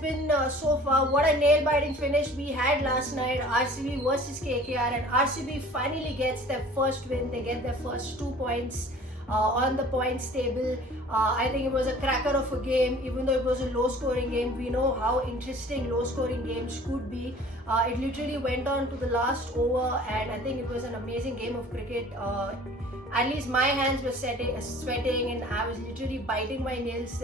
been so far. What a nail-biting finish we had last night. RCB versus KKR, and RCB finally gets their first win. They get their first 2 points on the points table. I think it was a cracker of a game, even though it was a low-scoring game. We know how interesting low-scoring games could be. It literally went on to the last over, and I think it was an amazing game of cricket. At least my hands were sweating, and I was literally biting my nails.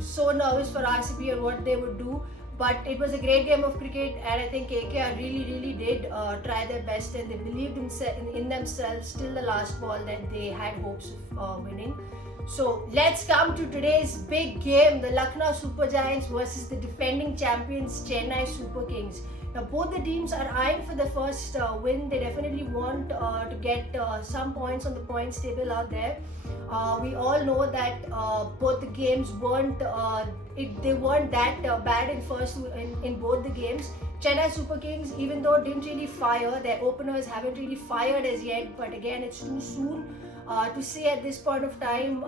So nervous for RCB and what they would do, but it was a great game of cricket, and I think KKR really did try their best, and they believed in themselves till the last ball that they had hopes of winning. So let's come to today's big game, the Lucknow Super Giants versus the defending champions Chennai Super Kings. Now both the teams are eyeing for the first win. They definitely want to get some points on the points table out there. We all know that both the games weren't that bad in both the games. Chennai Super Kings, even though didn't really fire, their openers haven't really fired as yet, but again it's too soon to say at this point of time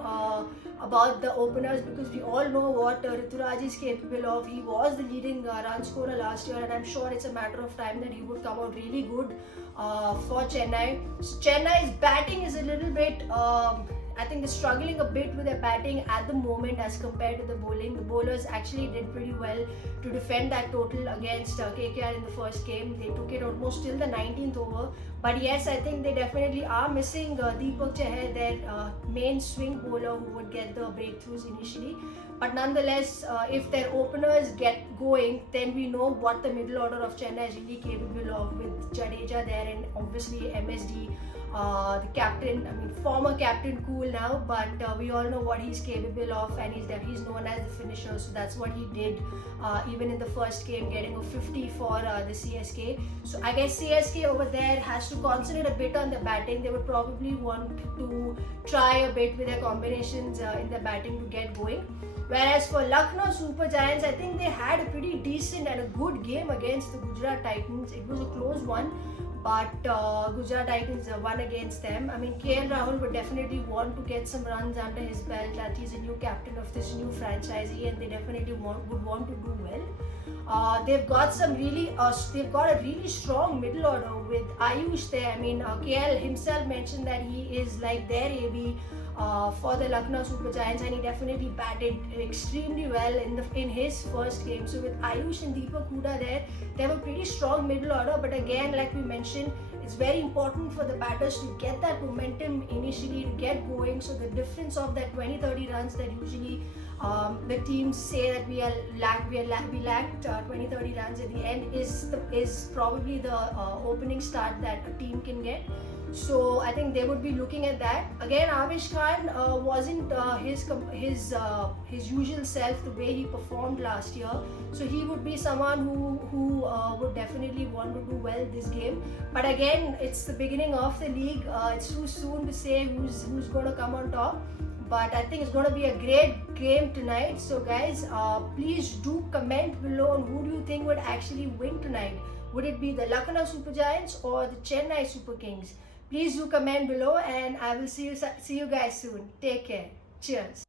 about the openers, because we all know what Rituraj is capable of. He was the leading run scorer last year, and I'm sure it's a matter of time that he would come out really good for Chennai. So Chennai's batting is a little bit I think they're struggling a bit with their batting at the moment as compared to the bowling. The bowlers actually did pretty well to defend that total against KKR in the first game. They took it almost till the 19th over. But yes, I think they definitely are missing Deepak Chahar, their main swing bowler who would get the breakthroughs initially. But nonetheless, if their openers get going, then we know what the middle order of Chennai is really capable of, with Jadeja there and obviously MSD. The captain, former captain Cool now, but we all know what he's capable of, and he's known as the finisher, so that's what he did even in the first game, getting a 50 for the CSK. So I guess CSK over there has to concentrate a bit on the batting. They would probably want to try a bit with their combinations in the batting to get going. Whereas for Lucknow Super Giants, I think they had a pretty decent and a good game against the Gujarat Titans. It was a close one, but Gujarat Titans won against them. KL Rahul would definitely want to get some runs under his belt, that he's a new captain of this new franchisee, and they definitely would want to do well. They've got a really strong middle order with Ayush there. KL himself mentioned that he is like their AB for the Lucknow Super Giants, and he definitely batted extremely well in his first game. So with Ayush and Deepak Huda there, they have a pretty strong middle order. But again, like we mentioned, it's very important for the batters to get that momentum initially, to get going. So the difference of that 20-30 runs that usually the teams say that we lacked 20-30 runs at the end is probably the opening start that a team can get. So I think they would be looking at that. Again, Avish Khan wasn't his usual self the way he performed last year. So he would be someone who would definitely want to do well this game. But again, it's the beginning of the league. It's too soon to say who's going to come on top. But I think it's going to be a great game tonight. So guys, please do comment below on who do you think would actually win tonight. Would it be the Lucknow Super Giants or the Chennai Super Kings? Please do comment below, and I will see you guys soon. Take care. Cheers.